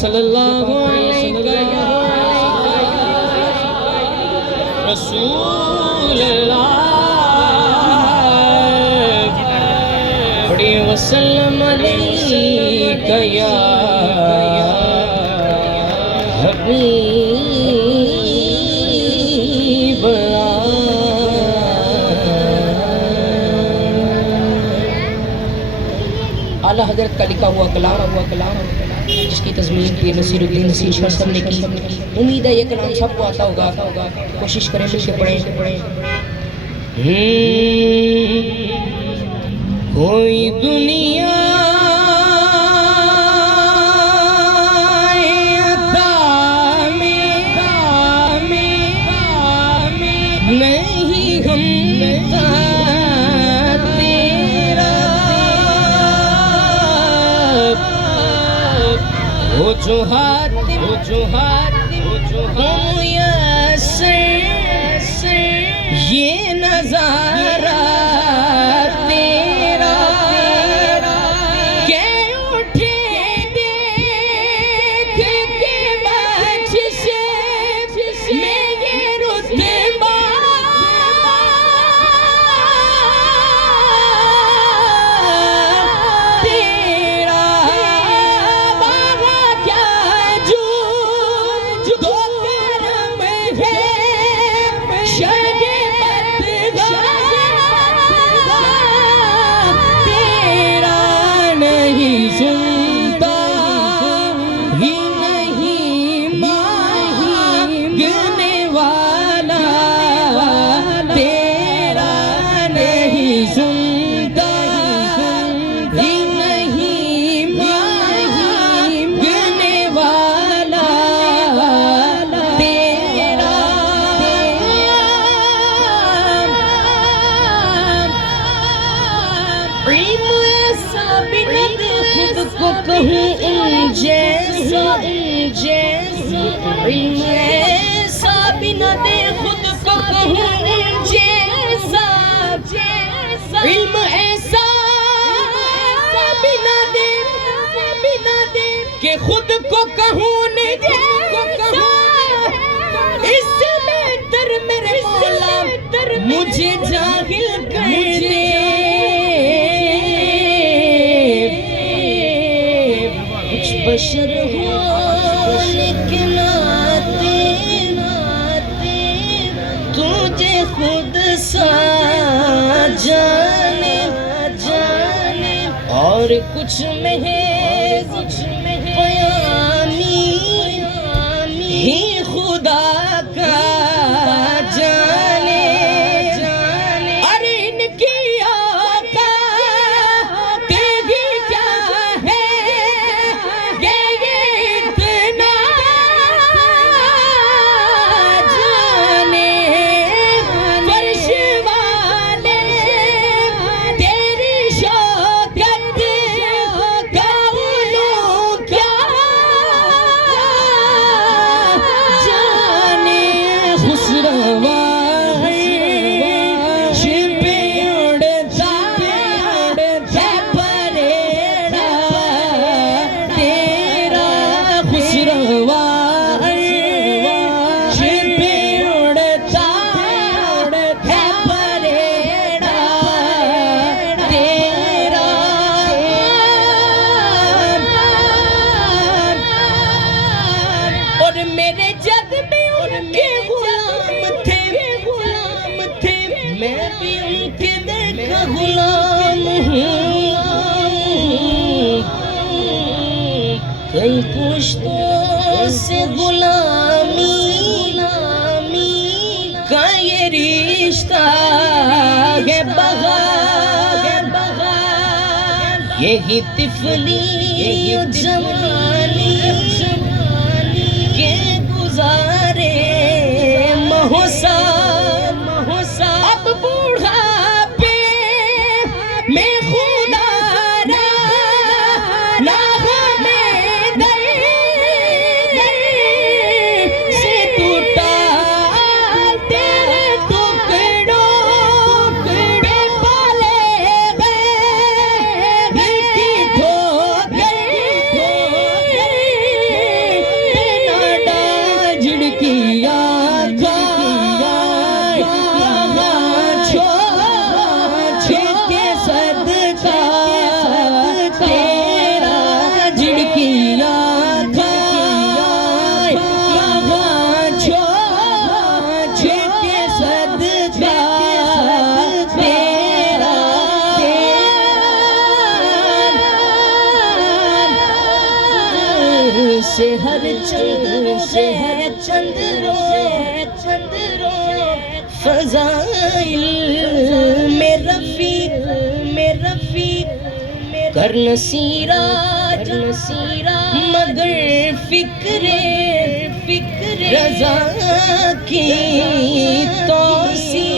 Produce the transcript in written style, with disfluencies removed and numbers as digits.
सल्लल्लाहु अलैहि वसल्लम अलैका या हबीब आला हजरत का लिखा हुआ कलाम जिसकी तज़मीन की नसीरुद्दीन नसीर शाह साहब ने की। उम्मीद है ये कलाम सबको आता होगा। कोशिश करें मिलके पढ़ें। कोई दुनिया नहीं हम तेरा वो जो हाथ ये नजारा तेरा के उठे देख के बच से मेरे रुतबा तेरा बाबा क्या जो दो करम है तेरा नहीं सुनता ही नहीं मांगने वाला तेरा नहीं सुनता ही नहीं मांगने वाला तेरा खुद को कहूँ जैसा इल्म ऐसा बिना दे खुद को कहूँ जैसा इल्म ऐसा बिना दे कि खुद को कहूँ जैसा इससे बेहतर मेरे मौला मुझे जाहिल कर दे। बशर होने के नाते तुझे खुद सा जाने और कुछ में है बयानी ही खुदा का जाने अरे इनकी मेरे जज्बे उनके गुलाम थे मैं भी उनके दर का गुलाम हूँ। कई पुश्तों से गुलामी का ये रिश्ता है बगार यही तिफली जवानी के गुजारे महोसा अब बूढ़ापे में खुदा ना हमें दर से टूटा तेरे टुकड़ों पे पाले गए की ठोकर से हर चंद्रों से हर चंद्रों फजाइल में रफीक कर नसीराज मगर फिक्रे रजा की तौसीर